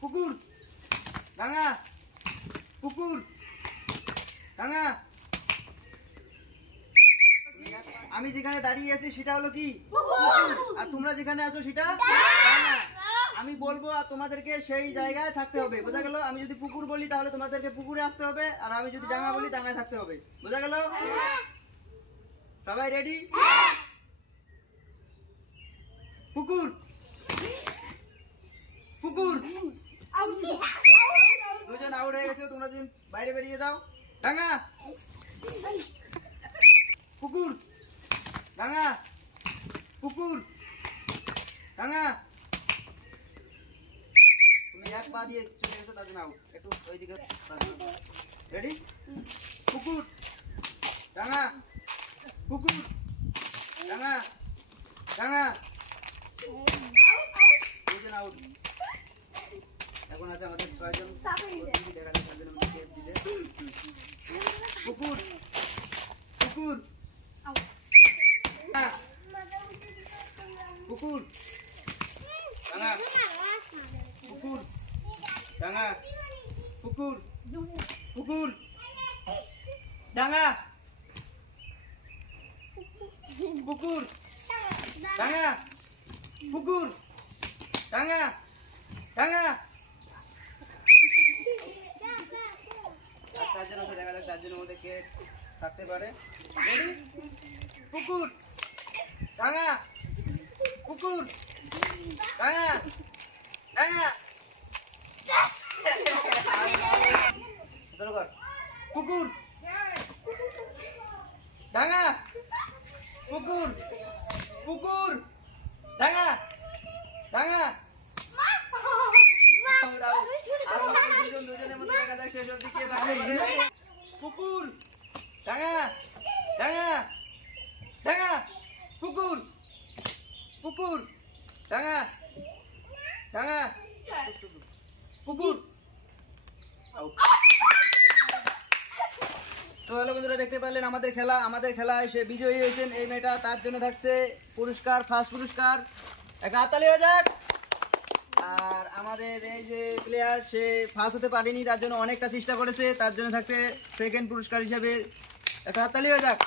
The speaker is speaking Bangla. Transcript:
পুকুর ডাঙা পুকুর ডাঙা। আমি যেখানে দাঁড়িয়ে আছি সেটা হলো কি পুকুর, আর তোমরা যেখানে আছো সেটা ডাঙা। আমি বলবো আর তোমাদেরকে সেই জায়গায় থাকতে হবে, বোঝা গেল? আমি যদি পুকুর বলি তাহলে তোমাদেরকে পুকুরে আসতে হবে, আর আমি যদি ডাঙা বলি ডাঙায় থাকতে হবে, বোঝা গেল? সবাই রেডি? পুকুর পুকুর। দুজন আউট হয়ে গেছে, তোমরা দুজন বাইরে বেরিয়ে যাও। ডাঙা পুকুর ডাঙা পুকুর ডাঙা। তুমি এক পা দিয়ে চলে গেছো, তার জন্য আউট। একটু ওইদিকে রেডি? পুকুর ডাঙা পুকুর ডাঙা ডাঙা। দুজন আউট। এখন আছে আমাদের ছয়জন। দেখা যাচ্ছে পুকুর পুকুর পুকুর ডাঙা পুকুর ডাঙা পুকুর পুকুর ডাঙা পুকুর ডাঙা পুকুর ডাঙা ডাঙা। চারজন আছে, দেখা যাক চারজনের মধ্যে কে থাকতে পারে। রেডি? পুকুর ডাঙা পুকুর ডাঙা ডাঙা। চলো কর। পুকুর ডাঙা পুকুর পুকুর ডাঙা ডাঙা। দুজনের মধ্যে দেখা যাক শেষ অব্দি কে থাকতে পারে। পুকুর ডাঙা ডাঙা ডাঙা পুকুর পুকুর ডাঙা ডাঙা পুকুর। তো হ্যালো বন্ধুরা, দেখতে পারলেন আমাদের খেলায় সে বিজয়ী হয়েছেন এই মেয়েটা। তার জন্য থাকছে পুরস্কার, ফার্স্ট পুরস্কার। একটা হাততালি হয়ে যাক। আর আমাদের এই যে প্লেয়ার, সে ফার্স্ট হতে পারেনি, তার জন্য অনেকটা চেষ্টা করেছে, তার জন্য থাকছে সেকেন্ড পুরস্কার হিসেবে একটা হাততালি হয়ে যাক।